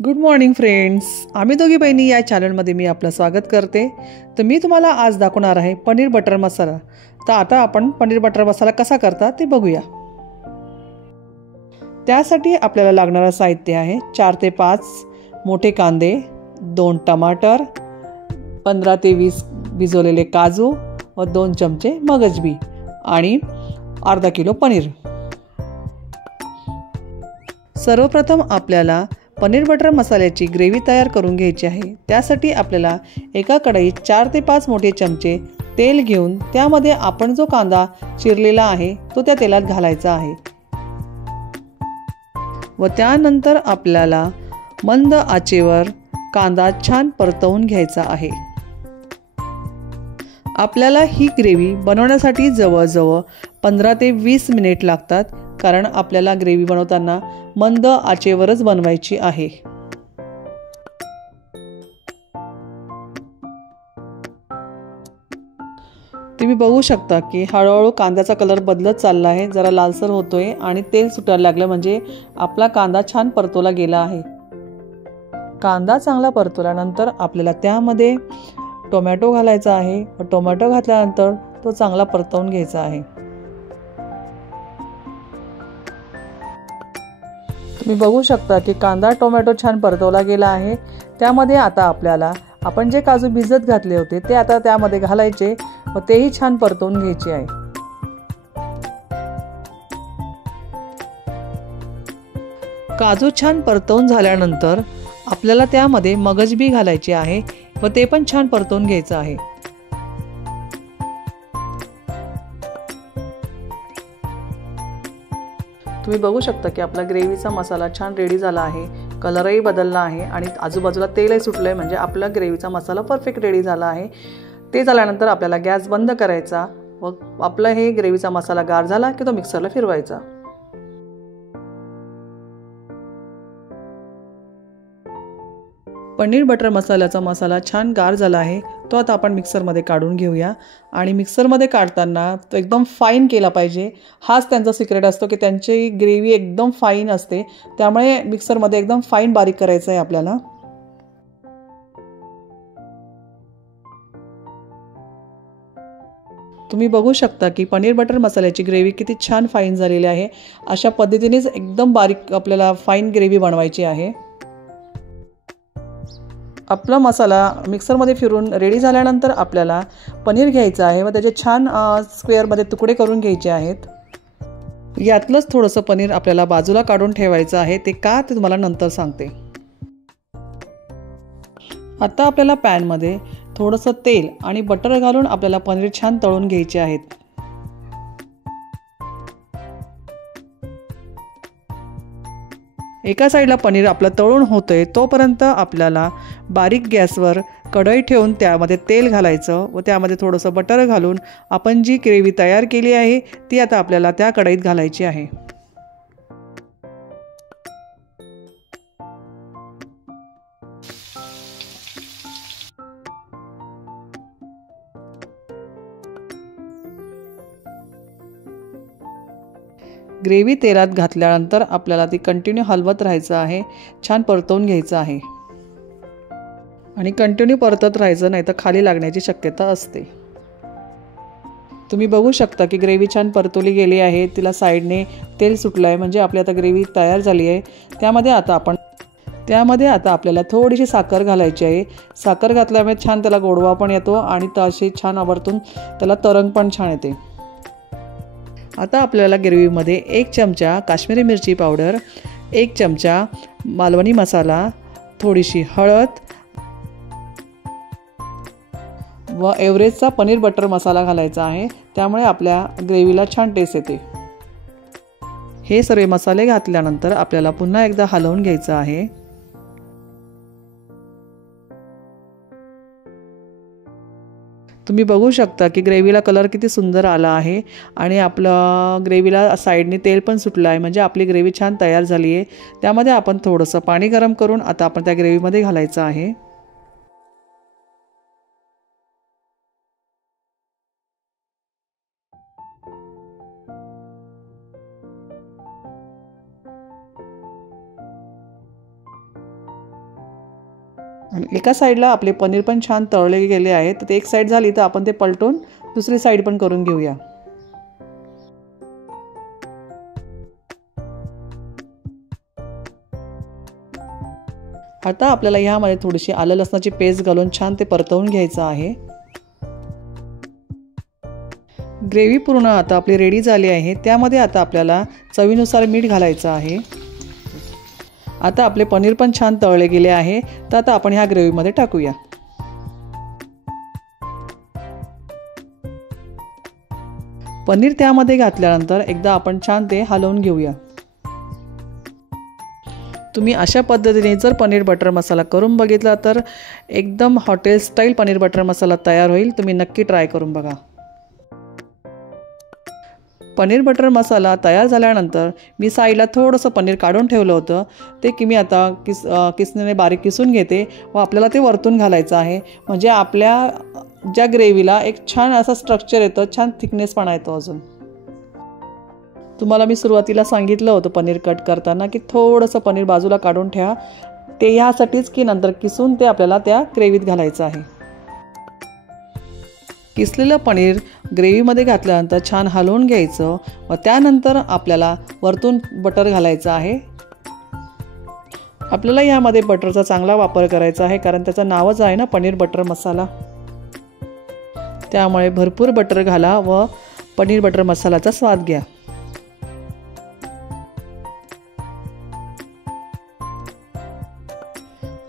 Good morning friends. आम्ही दोघी बहिणी या चॅनलमध्ये मी आपलं स्वागत करते. तर मी तुम्हाला आज दाखवणार आहे पनीर बटर मसाला. तर आता आपण पनीर बटर मसाला कसा करता ते बघूया. त्यासाठी आपल्याला लागणारं साहित्य आहे 4 ते 5 मोठे कांदे, 2 टमाटर, 15 ते 20 भिजवलेले काजू व 2 चमचे मगज बी आणि अर्धा किलो पनीर. सर्वप्रथम आपल्याला पनीर बटर मसाल्याची ग्रेव्ही तयार करून घ्यायची आहे. त्यासाठी आपल्याला एका कढईत 4 ते 5 मोठे चमचे तेल घेऊन त्यामध्ये आपण जो कांदा चिरलेला आहे तो त्या तेलात घालायचा आहे व त्यानंतर आपल्याला मंद आचेवर कांदा छान परतवून घ्यायचा आहे. आपल्याला ही ग्रेव्ही बनवण्यासाठी जवळजवळ 15 ते 20 मिनिट लागतात, कारण आपल्याला ग्रेव्ही बनवताना मंद आचेवरच बनवायची आहे. तुम्ही बघू शकता की हळूहळू कांद्याचा कलर बदलत चालला आहे, जरा लालसर होतोय आणि तेल सुटायला लागलं म्हणजे आपला कांदा छान परतवला गेला आहे. कांदा चांगला परतवल्यानंतर आपल्याला त्यामध्ये टोमॅटो घालायचा आहे व टोमॅटो घातल्यानंतर तो चांगला परतवून घ्यायचा आहे. तुम्ही बघू शकता की कांदा टोमॅटो छान परतवला गेला आहे. त्यामध्ये आता आपल्याला आपण जे काजू भिजत घातले होते ते आता त्यामध्ये घालायचे व तेही छान परतवून घ्यायचे आहे. काजू छान परतवून झाल्यानंतर आपल्याला त्यामध्ये मगज बी घालायचे आहे व ते पण छान परतवून घ्यायचं आहे. तुम्ही बघू शकता की आपला ग्रेव्हीचा मसाला छान रेडी झाला आहे. कलरही बदलला आहे आणि आजूबाजूला तेलही सुटलंय, म्हणजे आपला ग्रेव्हीचा मसाला परफेक्ट रेडी झाला आहे. ते झाल्यानंतर आपल्याला गॅस बंद करायचा व आपला हे ग्रेव्हीचा मसाला गार झाला की तो मिक्सरला फिरवायचा. पनीर बटर मसाल्याचा मसाला छान गार झाला आहे. तो आता आपण मिक्सरमध्ये काढून घेऊया आणि मिक्सरमध्ये काढताना तो एकदम फाईन केला पाहिजे. हाच त्यांचा सिक्रेट असतो की त्यांची ग्रेव्ही एकदम फाईन असते, त्यामुळे मिक्सरमध्ये एकदम फाईन बारीक करायचं आहे आपल्याला. तुम्ही बघू शकता की पनीर बटर मसाल्याची ग्रेव्ही किती छान फाईन झालेली आहे. अशा पद्धतीनेच एकदम बारीक आपल्याला फाईन ग्रेव्ही बनवायची आहे. आपला मसाला मिक्सरमध्ये फिरून रेडी झाल्यानंतर आपल्याला पनीर घ्यायचं आहे व त्याचे छान स्क्वेअरमध्ये तुकडे करून घ्यायचे आहेत. यातलंच थोडंसं पनीर आपल्याला बाजूला काढून ठेवायचं आहे. ते का ते तुम्हाला नंतर सांगते. आता आपल्याला पॅनमध्ये थोडंसं तेल आणि बटर घालून आपल्याला पनीर छान तळून घ्यायचे आहेत. एका साईडला पनीर आपलं तळून होतंय तोपर्यंत आपल्याला बारीक गॅसवर कढई ठेवून त्यामध्ये तेल घालायचं व त्यामध्ये थोडंसं बटर घालून आपण जी ग्रेव्ही तयार केली आहे ती आता आपल्याला त्या कढईत घालायची आहे. ग्रेव्ही तेलात घातल्यानंतर आपल्याला ती कंटिन्यू हलवत राहायचं आहे, छान परतवून घ्यायचं आहे आणि कंटिन्यू परतत राहायचं, नाही तर खाली लागण्याची शक्यता असते. तुम्ही बघू शकता की ग्रेव्ही छान परतवली गेली आहे. तिला साईडने तेल सुटलं आहे, म्हणजे आपली आता ग्रेव्ही तयार झाली आहे. त्यामध्ये आता आपल्याला थोडीशी साखर घालायची आहे. साखर घातल्यामुळे छान त्याला गोडवा पण येतो आणि तशी छान आवर्तून त्याला तरंग पण छान येते. आता आपल्याला ग्रेव्हीमध्ये 1 चमचा काश्मीरी मिरची पावडर, 1 चमचा मालवणी मसाला, थोडीशी हळद व एव्हरेजचा पनीर बटर मसाला घालायचा आहे. त्यामुळे आपल्या ग्रेव्हीला छान टेस्ट येते. हे सर्व मसाले घातल्यानंतर आपल्याला पुन्हा एकदा हलवून घ्यायचं आहे. तुम्ही बघू शकता की ग्रेव्हीला कलर किती सुंदर आला आहे आणि आपलं ग्रेव्हीला साईडने तेल पण सुटलं आहे, म्हणजे आपली ग्रेव्ही छान तयार झाली आहे. त्यामध्ये आपण थोडंसं पाणी गरम करून आता आपण त्या ग्रेव्हीमध्ये घालायचं आहे. आणि एका साईडला आपले पनीर पण छान तळले गेले आहेत, तर ते एक साईड झाली तर आपण ते पलटून दुसरी साईड पण करून घेऊया. आता आपल्याला ह्यामध्ये थोडीशी आलं लसणाची पेस्ट घालून छान ते परतवून घ्यायचं आहे. ग्रेव्ही पूर्ण आता आपली रेडी झाली आहे. त्यामध्ये आता आपल्याला चवीनुसार मीठ घालायचं आहे. आता आपले पनीर पण छान तळले गेले आहे, तर आता आपण ह्या ग्रेव्हीमध्ये टाकूया. पनीर त्यामध्ये घातल्यानंतर एकदा आपण छान ते हलवून घेऊया. तुम्ही अशा पद्धतीने जर पनीर बटर मसाला करून बघितला तर एकदम हॉटेल स्टाईल पनीर बटर मसाला तयार होईल. तुम्ही नक्की ट्राय करून बघा. पनीर बटर मसाला तयार झाल्यानंतर मी साईडला थोडंसं पनीर काढून ठेवलं होतं, ते की मी आता किसणीने बारीक किसून घेते व आपल्याला ते वरतून घालायचं आहे. म्हणजे आपल्या ज्या ग्रेव्हीला एक छान असं स्ट्रक्चर येतं, छान थिकनेसपणा येतो. अजून तुम्हाला मी सुरुवातीला सांगितलं होतं पनीर कट करताना की थोडंसं पनीर बाजूला काढून ठेवा, ते ह्यासाठीच की नंतर किसून ते आपल्याला त्या ग्रेव्हीत घालायचं आहे. किसलेलं पनीर ग्रेव्हीमध्ये घातल्यानंतर छान हलवून घ्यायचं व त्यानंतर आपल्याला वरतून बटर घालायचं आहे. आपल्याला यामध्ये बटरचा चांगला वापर करायचा आहे, कारण त्याचं नावच आहे ना पनीर बटर मसाला. त्यामुळे भरपूर बटर घाला व पनीर बटर मसाल्याचा स्वाद घ्या.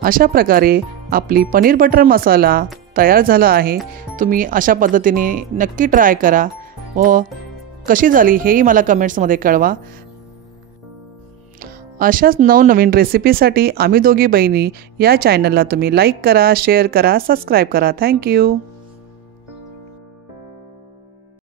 अशा प्रकारे आपली पनीर बटर मसाला तयार झाला आहे. तुम्ही अशा पद्धतीने नक्की ट्राय करा व कशी झाली हेही मला कमेंट्समध्ये कळवा. अशाच नवनवीन रेसिपीसाठी आम्ही दोघी बहिणी या चॅनलला तुम्ही लाईक करा, शेअर करा, सबस्क्राईब करा. थँक्यू.